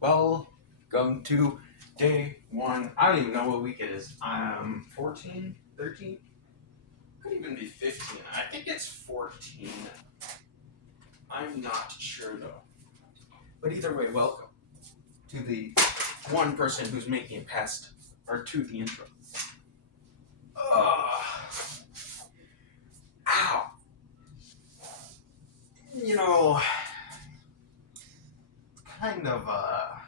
Welcome to day one. I don't even know what week it is. 14, 13? Could even be 15. I think it's 14. I'm not sure though. But either way, welcome to the one person who's making it past or to the intro. Ow. You know, kind of a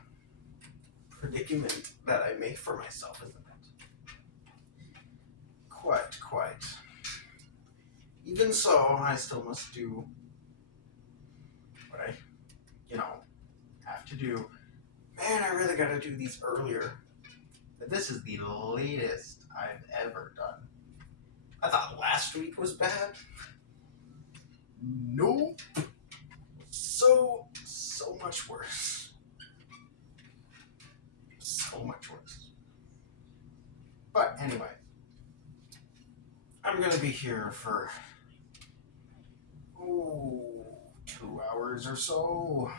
predicament that I make for myself, isn't it? Quite. Even so, I still must do what I, have to do. Man, I really gotta do these earlier. But this is the latest I've ever done. I thought last week was bad. Nope. So much worse. So much worse. But anyway, I'm gonna be here for 2 hours or so.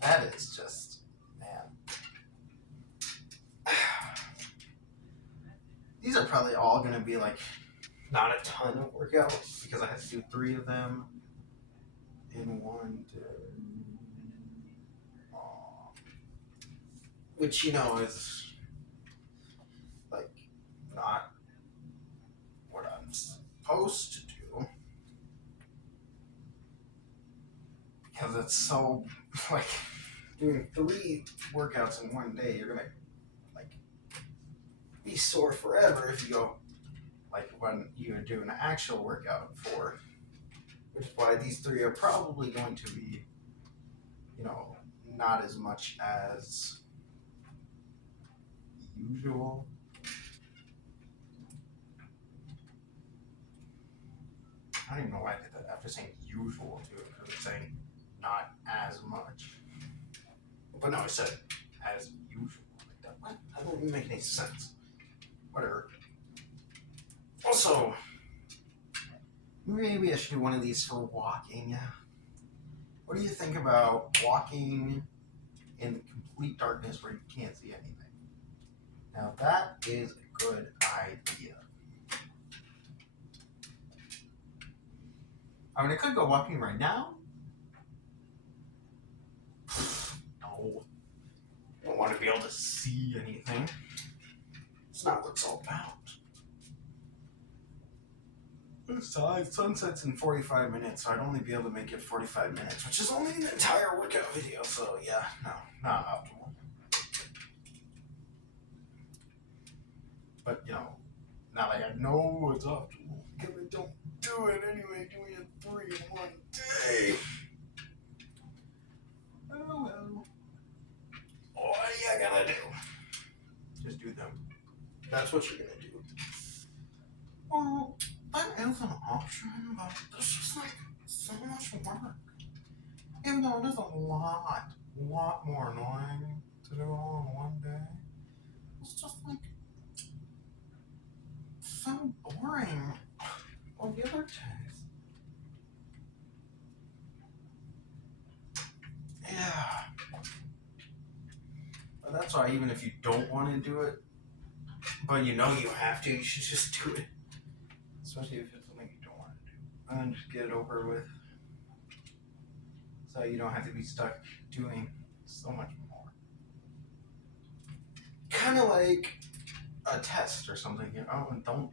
That is just, man. These are probably all gonna be like not a ton of workouts because I have to do 3 of them in one day. Which is like not what I'm supposed to do because it's so like doing 3 workouts in one day. You're gonna like be sore forever if you go like when you do an actual workout for, which is why these 3 are probably going to be, not as much as usual. I don't even know why I did that after saying usual too, because it's saying not as much. But no, I said as usual. Like that. What? That doesn't even make any sense. Whatever. Also, maybe I should do one of these for walking. What do you think about walking in complete darkness where you can't see anything? Now that is a good idea. I mean, I could go walking right now. No. I don't want to be able to see anything. It's not what it's all about. Besides, sunsets in 45 minutes, so I'd only be able to make it 45 minutes, which is only an entire workout video, so yeah, no, not optimal. But, not like I know it's optimal, because I don't do it anyway, doing it 3 in one day. Oh well. What are you gonna do? Just do them. That's what you're gonna do. Well, that is an option, but there's just like so much work. Even though it is a lot more annoying to do all in one day, it's just like so boring on the other days. Yeah. But that's why even if you don't want to do it, but you have to, you should just do it. Especially if it's something you don't want to do. And then just get it over with. So you don't have to be stuck doing so much more. Kind of like a test or something, and don't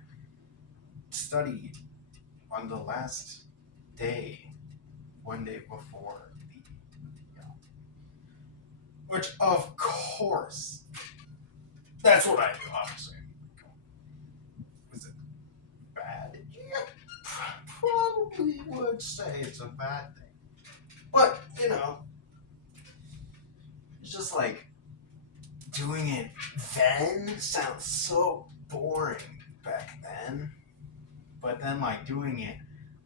study on the last day, one day before which of course, that's what I do, obviously. Is it bad? Yeah, probably would say it's a bad thing. But, it's just like doing it then sounds so boring back then. But then like doing it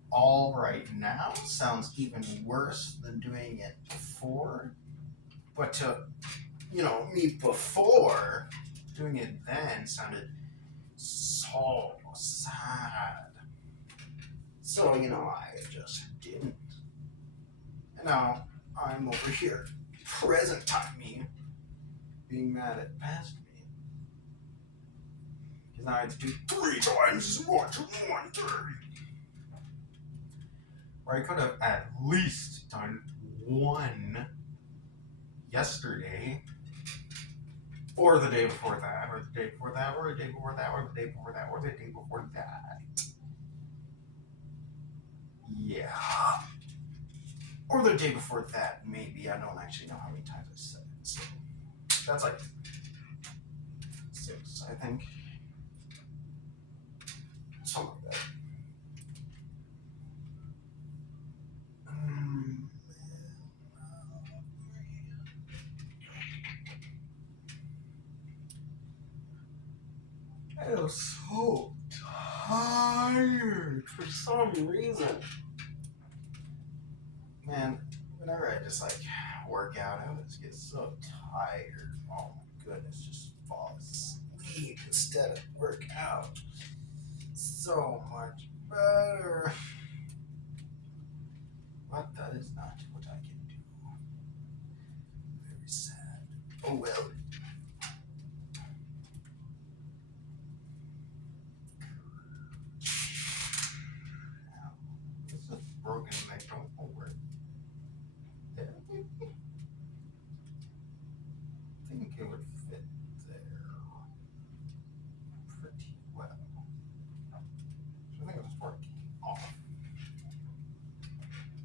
all right now sounds even worse than doing it before. But to, me before doing it then sounded so sad. So, I just didn't. now I'm over here, present time me, being mad at past me. Because now I have to do 3 times as much in one day. Or I could have at least done one yesterday, or the day before that, or the day before that, or the day before that, or the day before that, or the day before that. Yeah. Or the day before that, maybe. I don't actually know how many times I said it. So that's like 6, I think. Something like that. I am so tired for some reason. Man, whenever I just like work out, I just get so tired. Oh my goodness, just fall asleep instead of work out. So much better. But that is not what I can do. Very sad. Oh well. This is broken and I don't know where. There, maybe? I think it would fit there pretty well. So I think it was working off.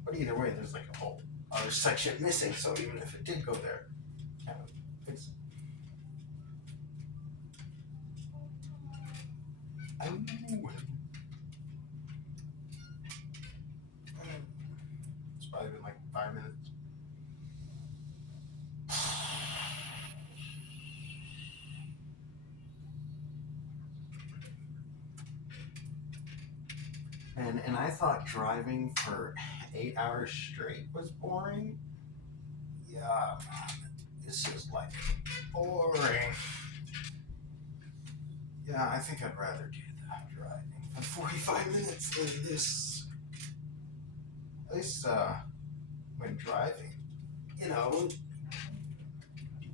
But either way, there's like a whole other section missing, so even if it did go there, kind of fix it. It's probably been like 5 minutes. And I thought driving for 8 hours straight was boring. Yeah, this is like boring. Yeah, I think I'd rather do that driving for 45 minutes than this. At least when driving, you know,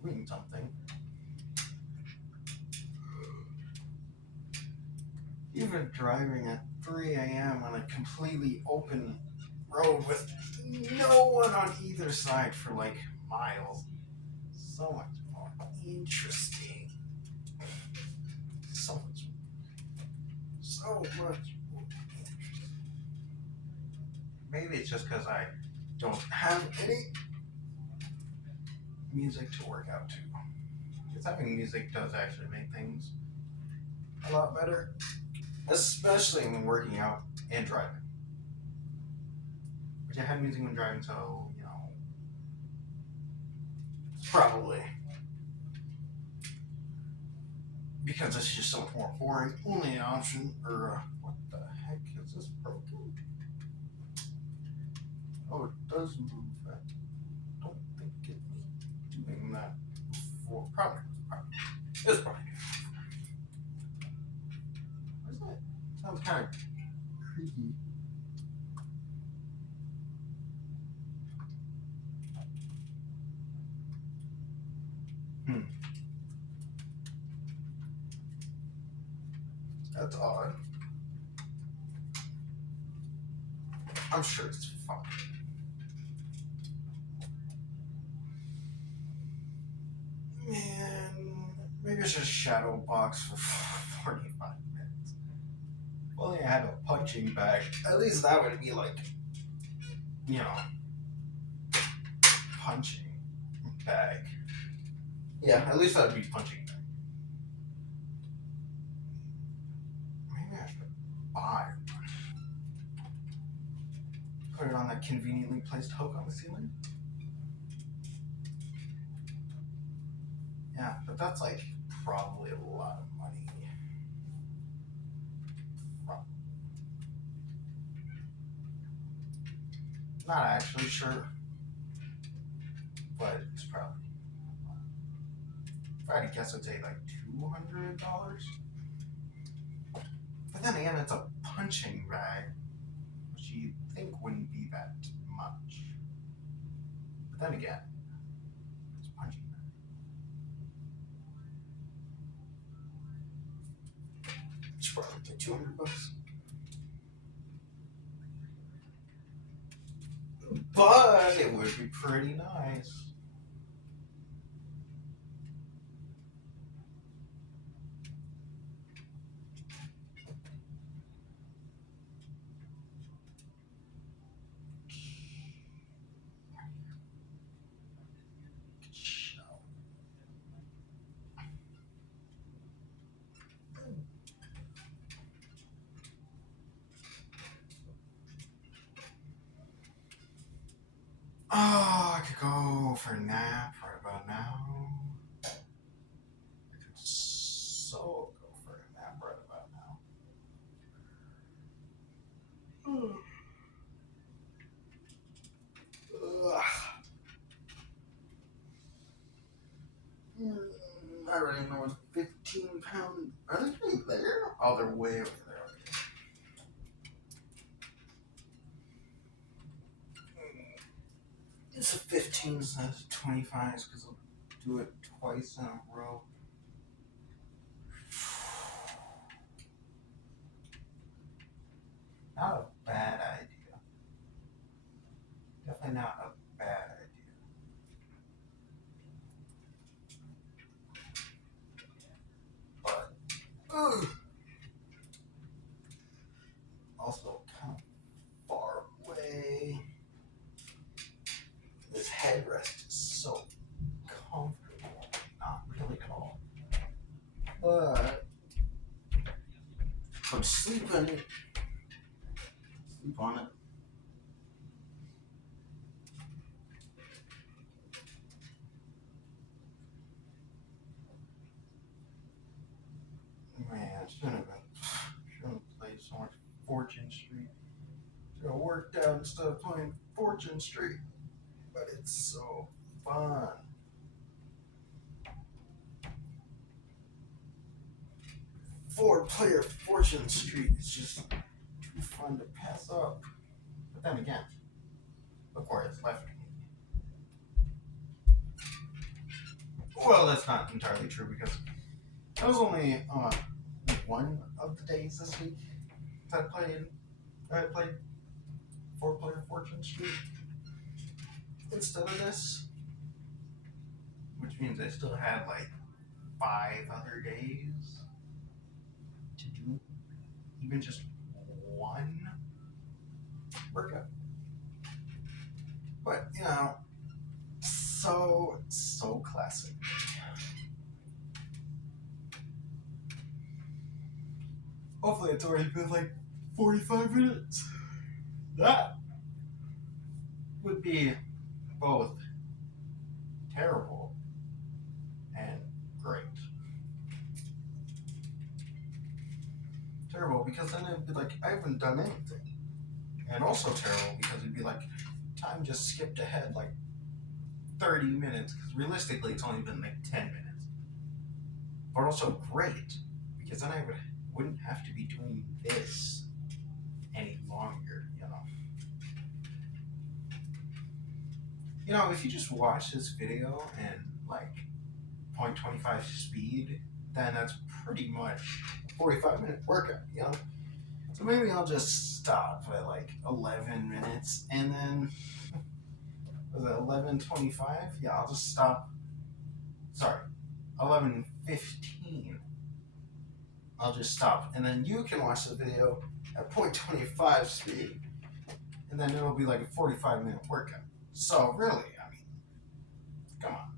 doing something. Even driving at 3 a.m. on a completely open road with no one on either side for like miles. So much more interesting. So much more interesting. Maybe it's just because I don't have any music to work out to. Because having music does actually make things a lot better. Especially when working out and driving. Which I had music when driving, so, you know, probably. Because it's just so much more boring. Only an option, or what the heck is this broken? Oh, it does move. I don't think it was doing that before. Probably. It's probably. What is that? Sounds kind of creaky. That's odd. I'm sure it's fine. Man, maybe I should shadow box for 45 minutes. If only I had a punching bag. At least that would be like, you know, punching bag. Yeah, at least that would be punching bag. Maybe I should buy one. Put it on that conveniently placed hook on the ceiling. Yeah, but that's like probably a lot of money. Probably. Not actually sure, but it's probably. If I had to guess, I'd say like $200. But then again, it's a punching bag, which you think wouldn't be that much. Then again, it's punching. It's probably like $200. But it would be pretty nice. Oh, I could go for a nap right about now. I could so go for a nap right about now. Ugh. I already know it's 15 pound. Are they really there? Oh, they're way over there. It's a 15 instead of 25 because I'll do it twice in a row. Not a bad idea. Definitely not a bad idea. But, ugh. Also kind of far away. This headrest is so comfortable. Not really at all. But, I'm sleeping. Sleep on it. Man, I shouldn't have played so much Fortune Street. Should have worked out instead of playing Fortune Street. But it's so fun. 4-player Fortune Street is just too fun to pass up. But then again, look where it's left me. Well, that's not entirely true because I was only on one of the days this week that I played 4-player Fortune Street instead of this, which means I still had like 5 other days to do even just one workout. But you know, so classic. Hopefully it's already been like 45 minutes. That would be both terrible and great. Terrible because then it'd be like I haven't done anything. And also terrible because it'd be like time just skipped ahead like 30 minutes because realistically it's only been like 10 minutes. But also great because then I wouldn't have to be doing this any longer, you know. You know, if you just watch this video and like 0.25 speed, then that's pretty much a 45-minute workout, you know? So maybe I'll just stop at like 11 minutes and then, was it 11:25? Yeah, I'll just stop. Sorry, 11:15. I'll just stop and then you can watch the video at 0.25 speed and then it'll be like a 45-minute workout. So really, I mean, come on.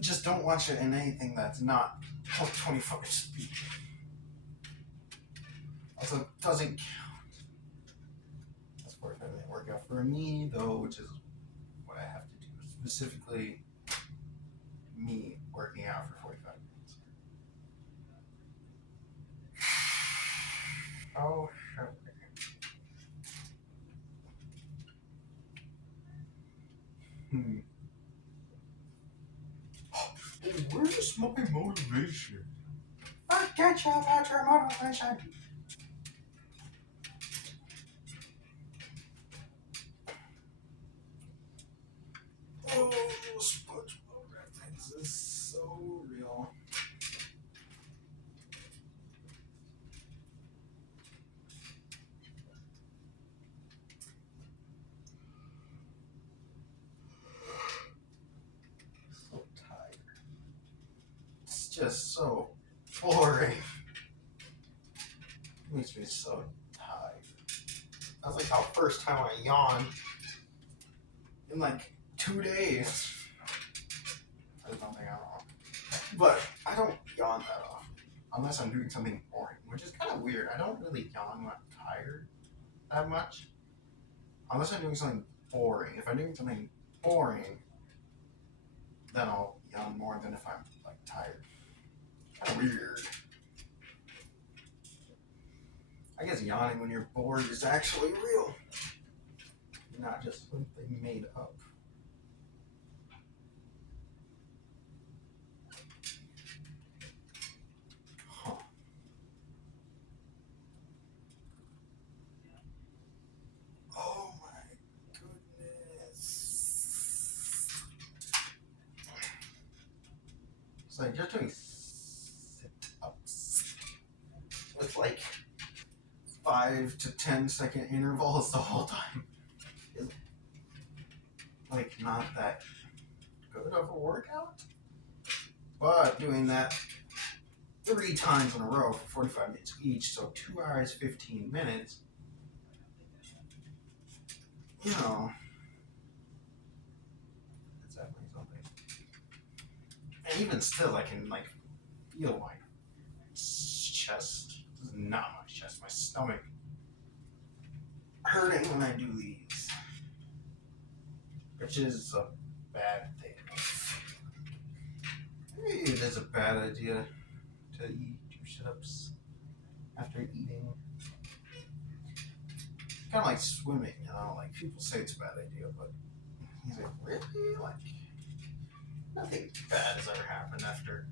Just don't watch it in anything that's not 0.25 speed. Also, it doesn't count. That's 45-minute workout for me, though, which is what I have to do. Specifically, me working out for 45 minutes. Oh, sure. Where's my motivation? Forget about your motivation. SpongeBob reference is so real. So tired. It's just so boring. It makes me so tired. That's like how first time I yawned in like 2 days. There's nothing I don't know. But I don't yawn that often. Unless I'm doing something boring, which is kind of weird. I don't really yawn when I'm tired that much. Unless I'm doing something boring. If I'm doing something boring, then I'll yawn more than if I'm like tired. Kind of weird. I guess yawning when you're bored is actually real. Not just something made up. Huh. Oh my goodness. It's like just doing sit-ups with like 5 to 10 second intervals the whole time is like not that good of a workout. But doing that 3 times in a row for 45 minutes each, so 2 hours, 15 minutes, you know, it's definitely something. And even still, I can like feel my chest, not my chest, my stomach hurting when I do these, which is a bad thing. Maybe it is a bad idea to eat 2 sit-ups after eating. Kind of like swimming, you know, like people say it's a bad idea, but he's like, really? Like, nothing bad has ever happened after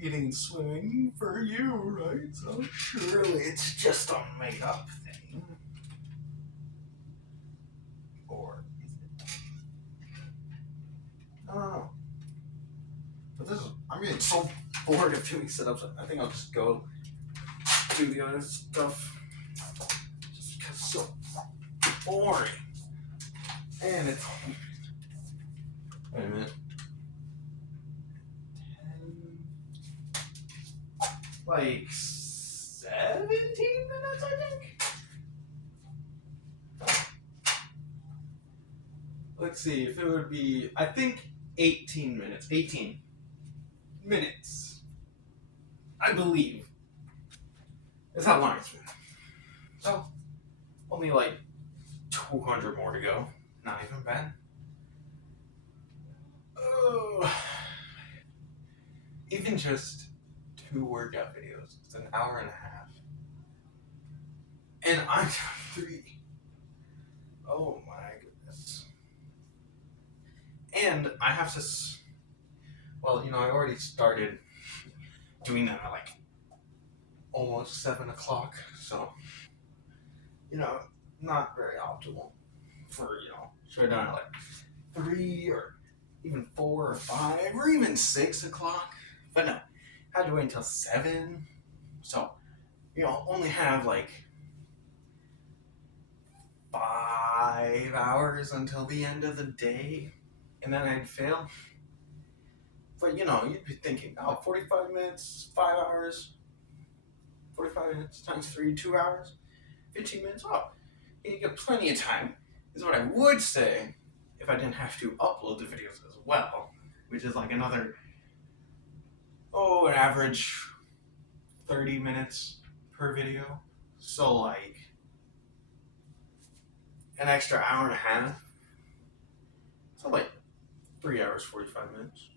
eating and swimming for you, right? So surely it's just a made up thing. Or is it? I don't know. But I'm getting so bored of doing sit-ups. I think I'll just go do the other stuff. Just because it's so boring. And it's. Wait a minute. 10. Like 17 minutes, I think? Let's see if it would be. I think 18 minutes. 18 minutes. I believe. That's how long it's been. So, only like 200 more to go. Not even bad. Oh. Even just 2 workout videos. It's an hour and a half. And I'm 3. Oh my goodness. And I have to. Well, I already started doing that at like almost 7 o'clock. So, not very optimal for, shut down at like 3 or even 4 or 5 or even 6 o'clock. But no, I had to wait until 7. So, only have like 5 hours until the end of the day. And then I'd fail. But, you'd be thinking, 45 minutes, 5 hours, 45 minutes times 3, 2 hours, 15 minutes off. You get plenty of time, is what I would say if I didn't have to upload the videos as well, which is like another, an average 30 minutes per video. So like an extra hour and a half. So like 3 hours, 45 minutes.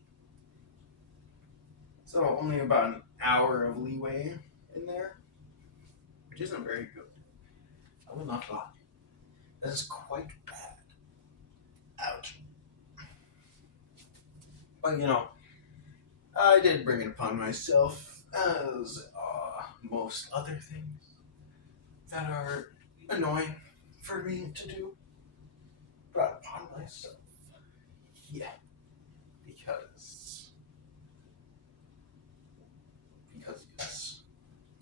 So only about an hour of leeway in there, which isn't very good. I will not lie. That is quite bad. Ouch. But I did bring it upon myself, as most other things that are annoying for me to do. Brought upon myself. Yeah. because yes.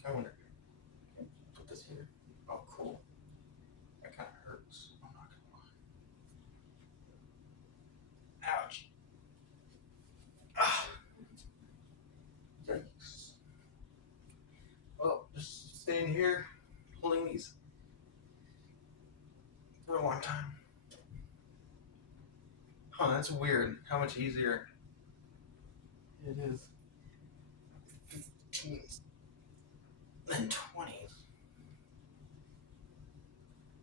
I wonder. Can I put this here? Oh, cool. That kind of hurts. I'm not gonna lie. Ouch. Ah, yikes. Well, just staying here, holding these for a long time. Huh, that's weird. How much easier it is 15s than 20s.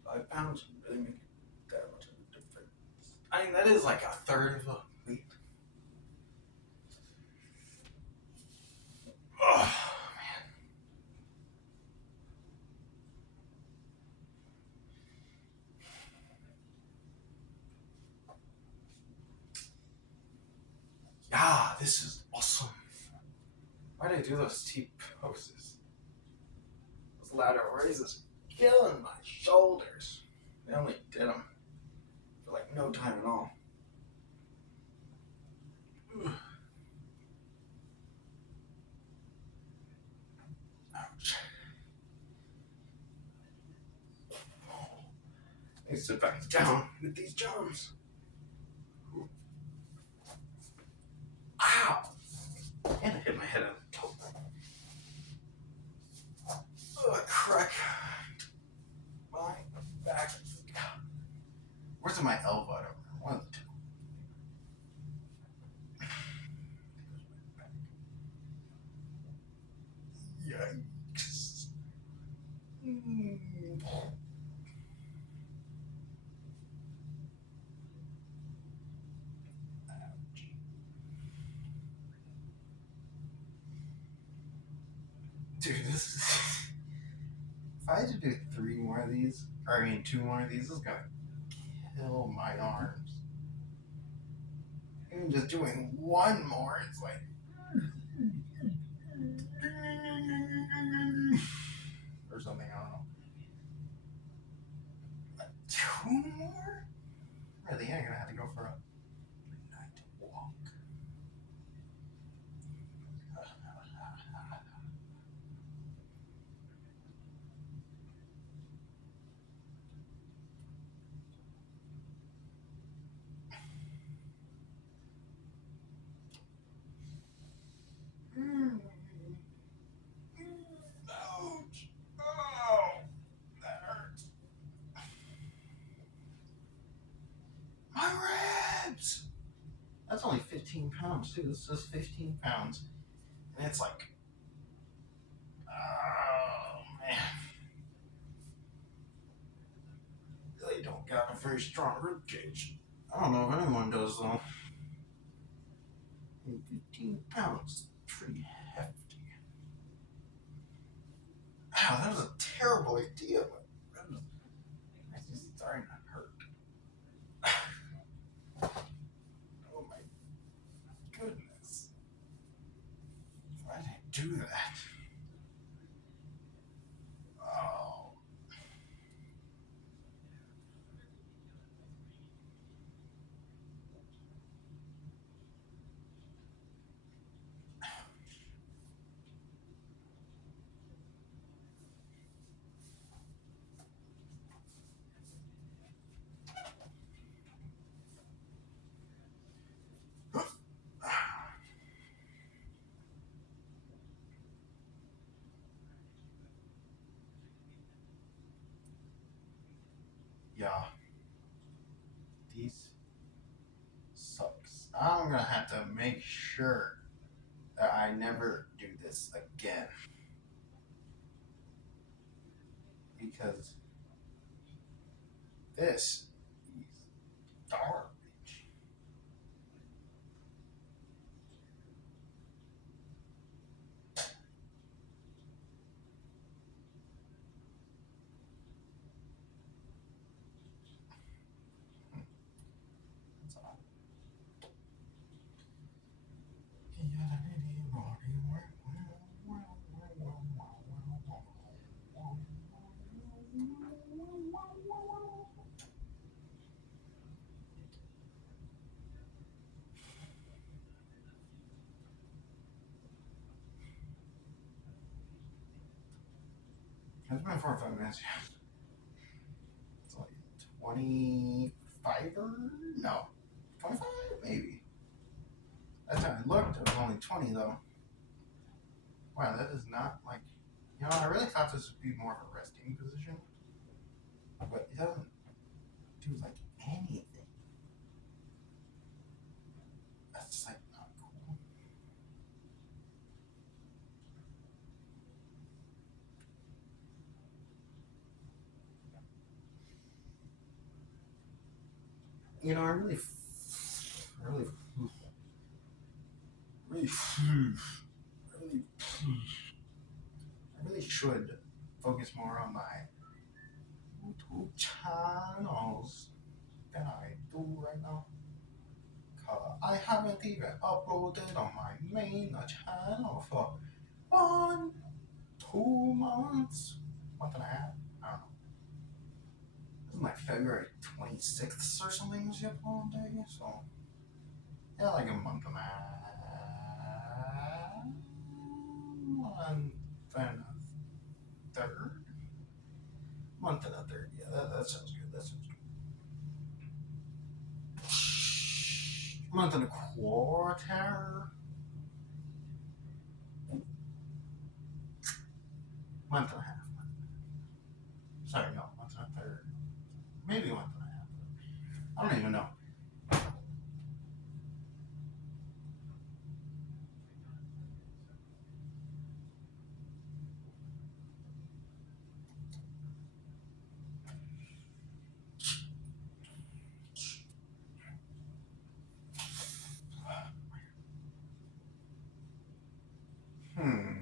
5 pounds really make that much of a difference. I mean, that is like a third of a week. Oh, yeah, this is awesome. Why did I do those T poses? Those lateral raises killing my shoulders. I only did them for like no time at all. Ouch. I need to sit back down with these jumps. Ow! And I hit my head on the toe. Oh, crack. My back. Where's my elbow? I don't remember. One of the two. Yikes. Dude, this is. If I had to do 3 more of these, or I mean 2 more of these, this is gonna kill my arms. Even just doing 1 more, it's like. Or something, I don't know. 2 more? Really, I'm gonna have to go for a midnight walk. Ouch! Oh, that hurts. My ribs! That's only 15 pounds, too. This is 15 pounds. And it's like, oh, man. Really don't got a very strong rib cage. I don't know if anyone does, though. 15 pounds. Pretty hefty. Wow, that was a terrible idea. My ribs are starting to hurt. Oh my goodness. Why did I do that? Oh. Yeah, these sucks. I'm gonna have to make sure that I never do this again. Because this is garbage. That's all. It's been 45 minutes. It's like 25 or no, 25 maybe. Last time I looked, it was only 20 though. Wow, that is not like, I really thought this would be more of a resting position, but it doesn't do like anything. That's like not cool. I really, really, really, I really should focus more on my YouTube channels than I do right now. I haven't even uploaded on my main channel for 1, 2 months, month and a half. I don't know. This is my February 26th or something was the upload day, so yeah, like a month and a half, month and a third, month and a third. Yeah, that sounds good. That sounds good. Month and a quarter, month and a half. Sorry, no, month and a third, maybe month and a half. I don't even know. Hmm.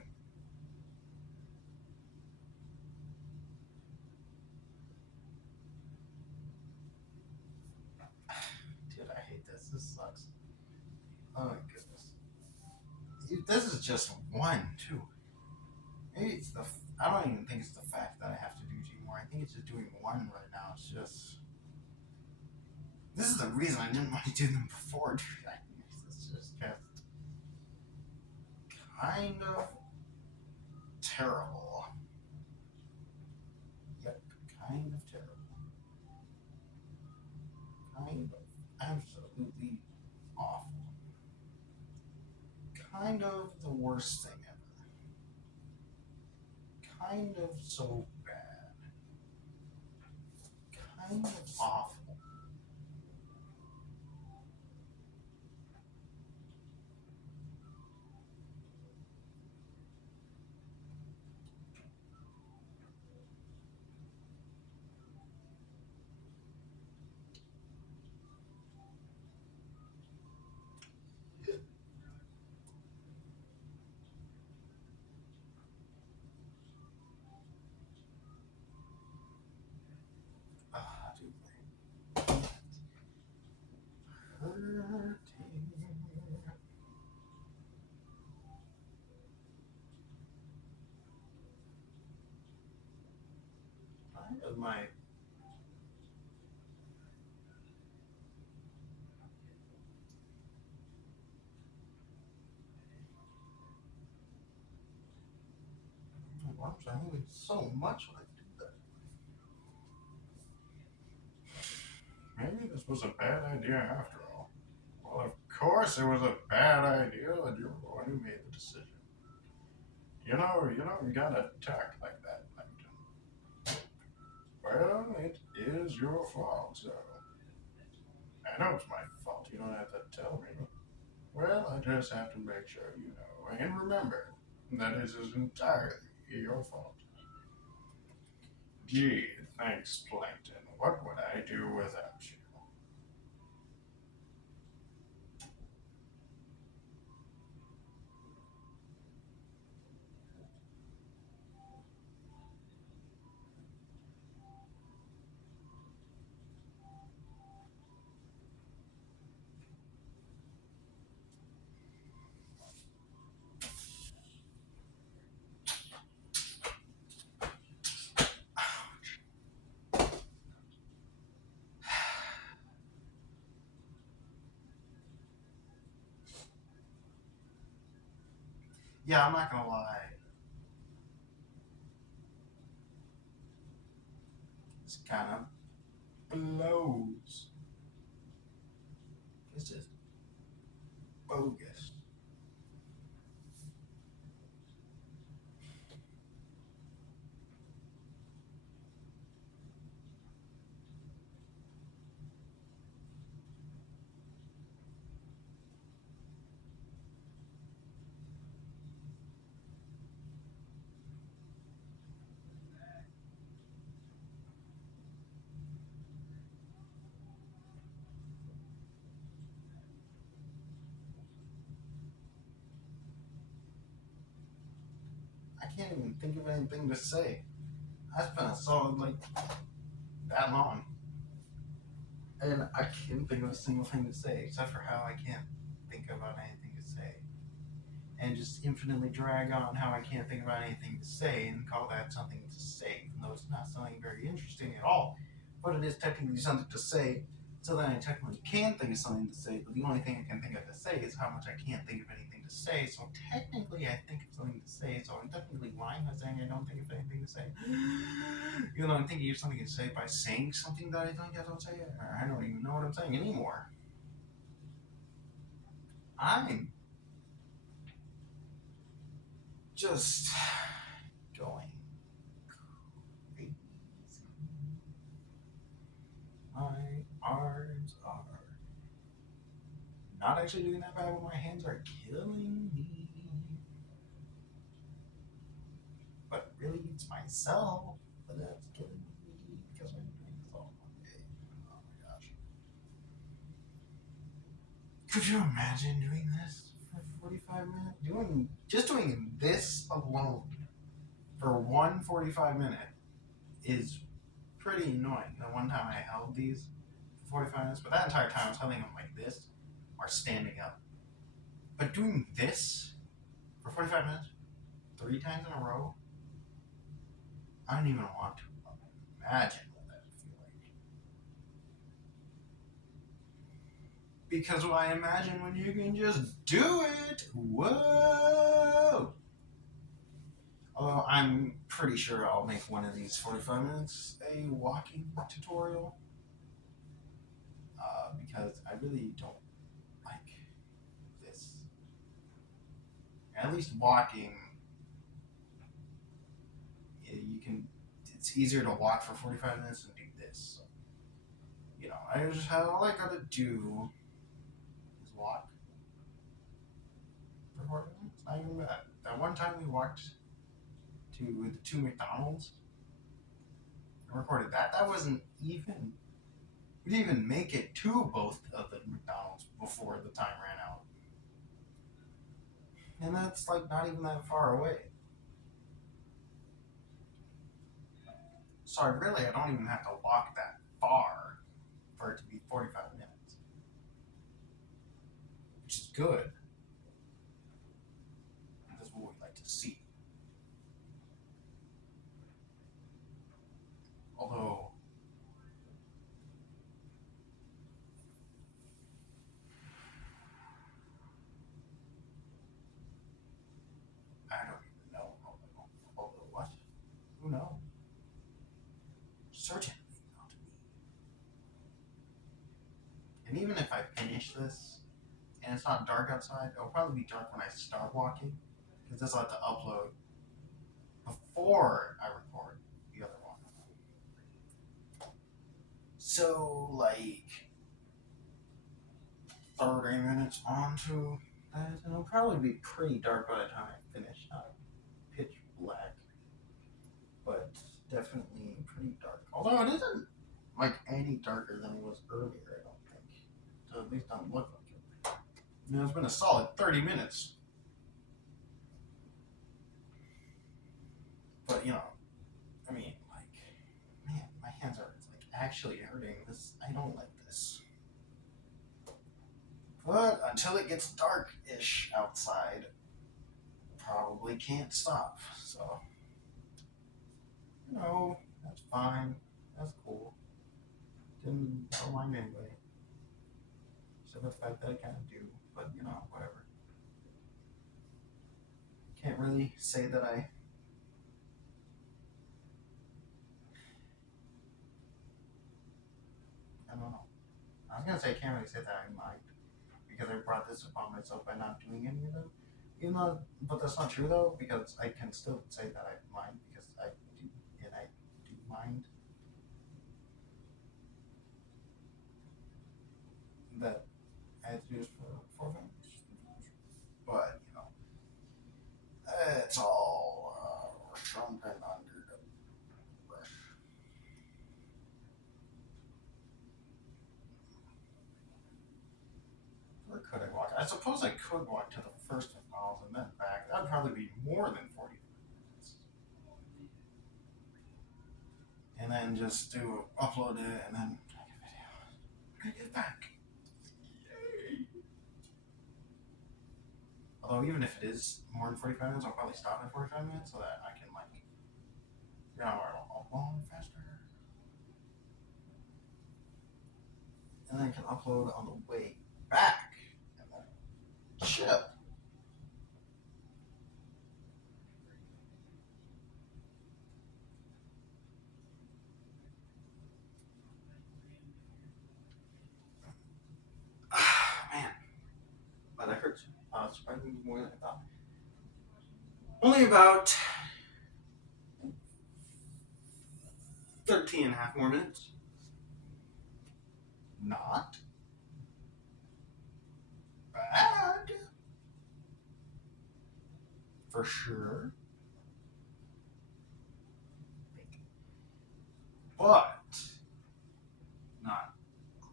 Dude, I hate this. This sucks. Oh my goodness. This is just one, too. Maybe it's the. I don't even think it's the fact that I have to do two more. I think it's just doing one right now. It's just. This is the reason I didn't want to do them before, dude. It's just kind of terrible. Yep, kind of terrible. Kind of absolutely awful. Kind of the worst thing ever. Kind of so bad. Kind of awful. Ah, dude, hurting. Why is my arms are moving so much when I do that? Maybe this was a bad idea after all. Well, of course it was a bad idea that you're the one who made the decision. You gotta talk like that, Plankton. Well, it is your fault, so I know it's my fault. You don't have to tell me. Well, I just have to make sure you know. And remember, that it is entirely your fault. Gee, thanks, Plankton. What would I do without you? Yeah, I'm not gonna lie. This kind of blows. This is bogus. I can't even think of anything to say. I spent a solid like that long, and I can't think of a single thing to say except for how I can't think about anything to say, and just infinitely drag on how I can't think about anything to say and call that something to say, even though it's not something very interesting at all. But it is technically something to say, so then I technically can think of something to say, but the only thing I can think of to say is how much I can't think of anything to say. So technically, I think of something to say, so I'm technically lying by saying I don't think of anything to say. Even though I'm thinking of something to say by saying something that I think I don't say, I don't even know what I'm saying anymore. I'm just going crazy. My arms are not actually doing that bad, but my hands are killing me. But really, it's myself that's killing me because I'm doing this all one day. Oh my gosh. Could you imagine doing this for 45 minutes? Doing this alone for 1 45 minute is pretty annoying. The one time I held these for 45 minutes, but that entire time I was holding them like this or standing up. But doing this for 45 minutes, 3 times in a row, I don't even want to imagine what that would feel like. Because why imagine when you can just do it? Whoa! Although I'm pretty sure I'll make one of these 45 minutes a walking tutorial. Because I really don't like this. At least walking, you can. It's easier to walk for 45 minutes than do this. So, I just have all I gotta do is walk for 40 minutes. Not even that. That one time we walked to the two McDonald's and recorded that. That wasn't even. We didn't even make it to both of the McDonald's before the time ran out. And that's like not even that far away. So I don't even have to walk that far for it to be 45 minutes, which is good. That's what we like to see. Although, I don't even know. Although what? Who knows? Certainly not me. And even if I finish this and it's not dark outside, it'll probably be dark when I start walking because this I'll have to upload before I record the other one. So, like 30 minutes onto that, and it'll probably be pretty dark by the time I finish. Not pitch black, but definitely pretty dark. Although it isn't like any darker than it was earlier, I don't think. So at least don't look like it. It's been a solid 30 minutes. But I mean, like, man, my hands are like actually hurting. This I don't like this. But until it gets dark-ish outside, probably can't stop. So, that's fine. That's cool. Don't mind anyway. So the fact that I kind of do, but whatever. Can't really say that I gonna say I can't really say that I mind because I brought this upon myself by not doing any of them. Even though, but that's not true though because I can still say that I mind because I do and I do mind that I have to do this for families. But you know, it's all jumping under the brush. Where could I walk? I suppose I could walk to the first of Falls and then back. That'd probably be more than 40 minutes. And then just do upload it and then make a video. I get back. Although even if it is more than 45 minutes, I'll probably stop at 45 minutes so that I can like, you know, upload faster. And then I can upload on the way back and then ship. Man, but that hurts. Surprisingly more than I thought. Only about 13 and a half more minutes. Not bad. For sure. But not great.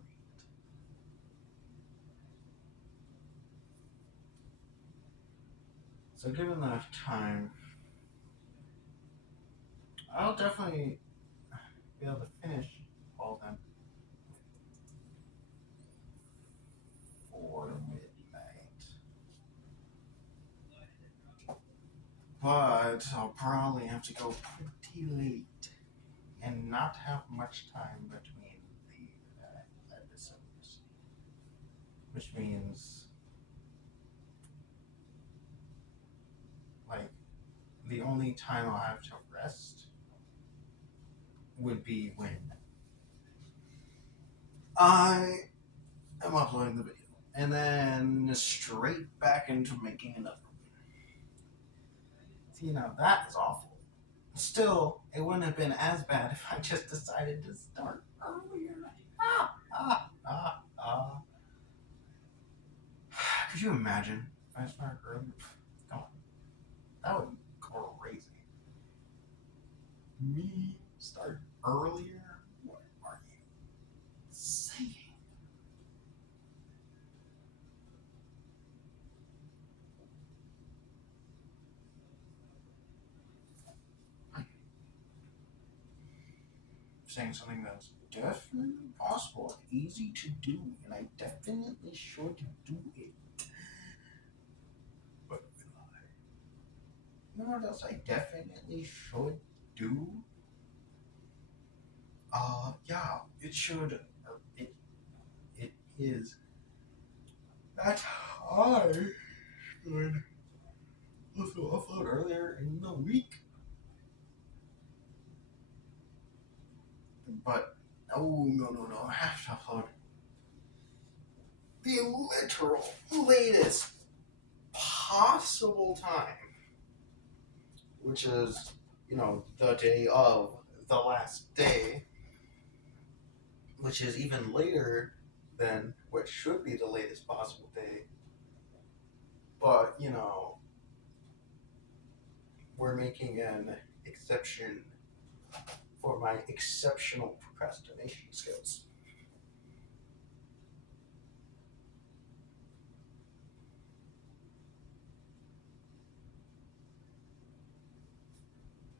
So given enough time, I'll definitely be able to finish all of them for midnight. But I'll probably have to go pretty late and not have much time between the episodes. Which means, like, the only time I'll have to rest would be when I am uploading the video. And then straight back into making another one. See, now that is awful. Still, it wouldn't have been as bad if I just decided to start earlier. Could you imagine if I started earlier? Come on. That would be crazy. Me start earlier? What are you saying? Saying something that's definitely possible and easy to do, and I definitely should do it. But will I? You know what else I definitely should do? Yeah, it should, or it is that I should also upload earlier in the week. But no, I have to upload the literal latest possible time, which is, you know, the day of the last day, which is even later than what should be the latest possible day. But, you know, we're making an exception for my exceptional procrastination skills.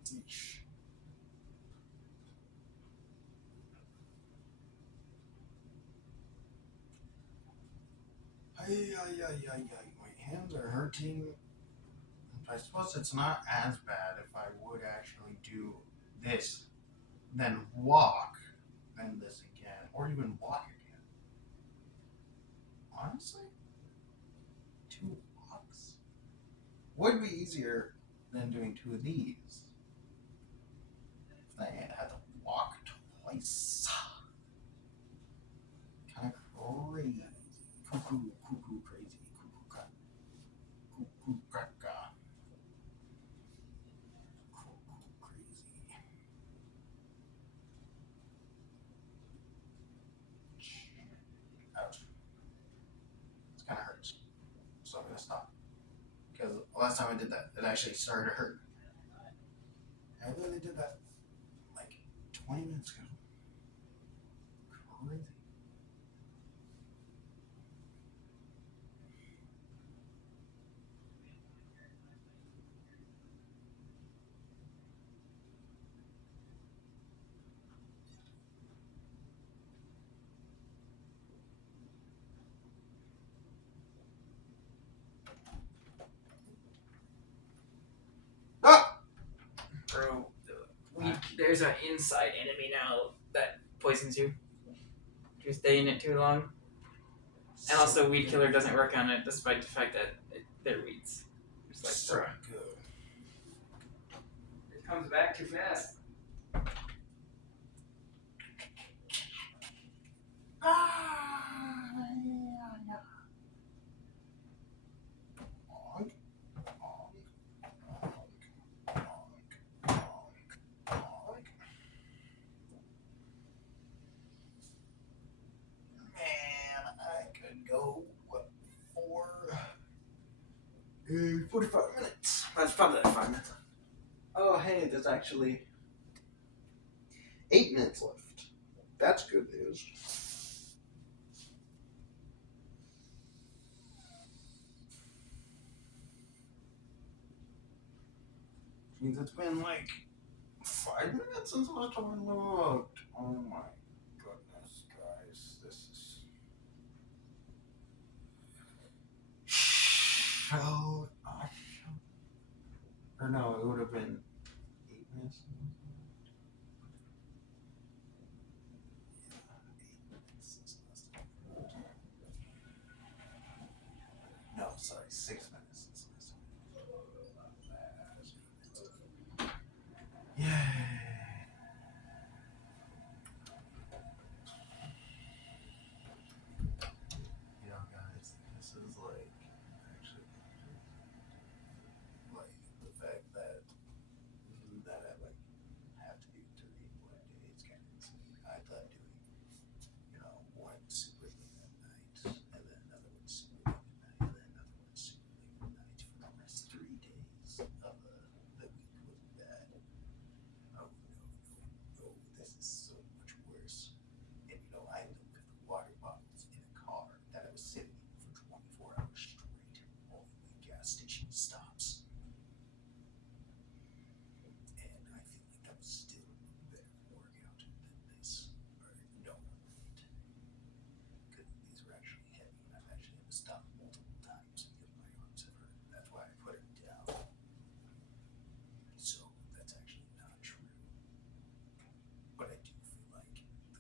Eesh. My hands are hurting. I suppose it's not as bad if I would actually do this, then walk, then this again, or even walk again. Honestly, 2 walks would be easier than doing 2 of these. If I had to walk twice. Kind of last time I did that, it actually started to hurt. I literally did that like 20 minutes ago. Crazy. Ah! Bro, there's an inside enemy now that poisons you if you stay in it too long. And also, weed killer doesn't work on it, despite the fact that they're weeds. Just like, so bruh, good. it comes back too fast. Man, I could go for 45 minutes. That's probably like 5 minutes. Oh, hey, there's actually 8 minutes left. That's good news. Means it's been like 5 minutes since last time I looked. Oh my goodness, guys. This is so awesome. Or no, it would have been 8 minutes. No, sorry, 6 minutes. Yay! You know, guys, this is like actually like the fact that I like have to do 31 days kind of insane. I thought doing one super late at night, and then another one super late at night, and then another one super late at night for the rest 3 days of the week was bad. Oh no, this is so much worse. And I live with water bottles in a car that I was sitting in for 24 hours straight while the gas station stops. And I feel like that was still a better workout than this. Or no, because these were actually heavy and I've actually had to stop multiple times because my arms have hurt. That's why I put it down. So that's actually not true. But I do feel like the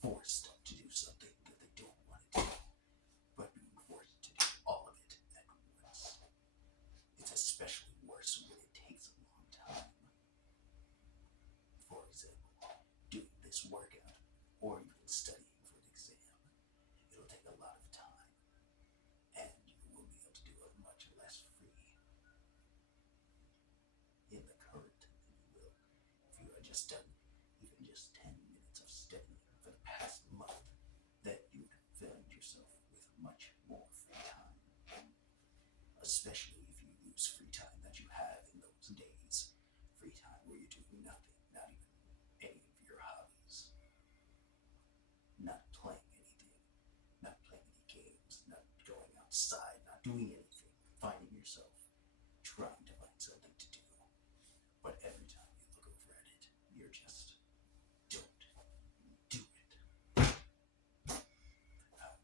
forced to do something that they don't want to do, but being forced to do all of it at once. It's especially worse when it takes a long time. For example, doing this workout or even studying for an exam. It'll take a lot of time, and you will be able to do it much less free in the current than you will if you had just done even just 10 minutes of studying for the past month. Then you would find yourself with much more free time, especially if you use free time that you have in those days. Free time where you're doing nothing, not even any of your hobbies, not playing anything, not playing any games, not going outside, not doing anything, finding yourself trying to find something to do. But every time you look over at it, you're just don't do it. How,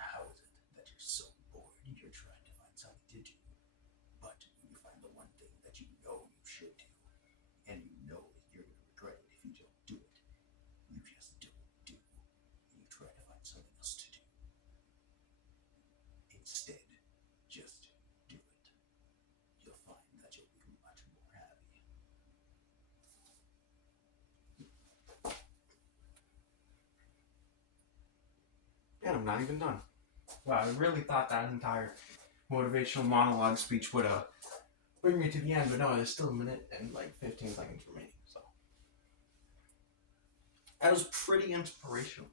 how is it that you're so bored you're trying to find something to do, but when you find the one thing that you know you should do, and you know you're going to regret it if you don't do it, you just don't do, and you try to find something else to do. Instead, just do it. You'll find that you'll be much more happy. And I'm not even done. Wow, I really thought that entire motivational monologue speech would bring me to the end, but no, there's still a minute and like 15 seconds remaining. So that was pretty inspirational.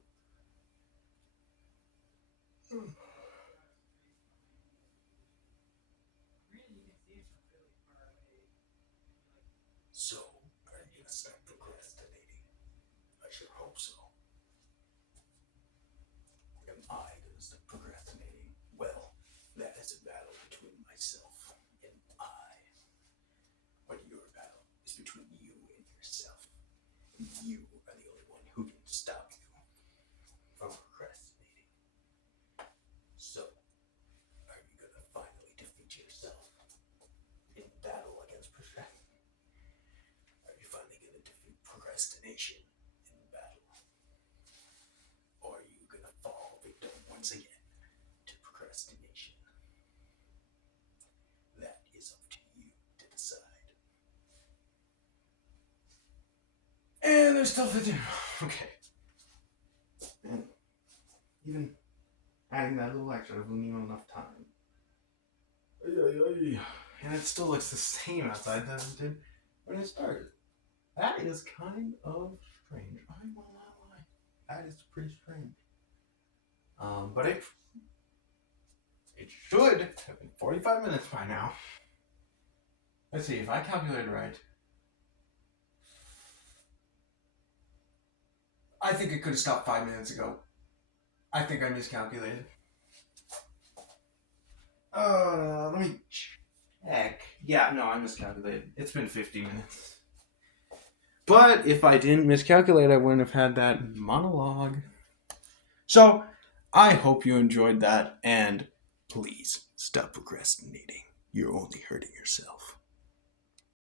So, are you gonna stop procrastinating? I sure hope so. Am I gonna stop procrastinating? Well, that is a battle between myself and I. But your battle is between you and yourself. You are the only one who can stop you from procrastinating. So, are you gonna finally defeat yourself in battle against procrastination? Are you finally gonna defeat procrastination in battle? Or are you gonna fall victim once again to procrastination? That is up to you to decide. And there's still 15. Okay. And even adding that little extra wouldn't even enough time. And it still looks the same outside than it did when it started. That is kind of strange. I will not lie. That is pretty strange. But it should have been 45 minutes by now. Let's see, if I calculated right, I think it could have stopped 5 minutes ago. I think I miscalculated. Let me check. Yeah, no, I miscalculated. It's been 50 minutes. But if I didn't miscalculate, I wouldn't have had that monologue. So, I hope you enjoyed that, and please stop procrastinating. You're only hurting yourself.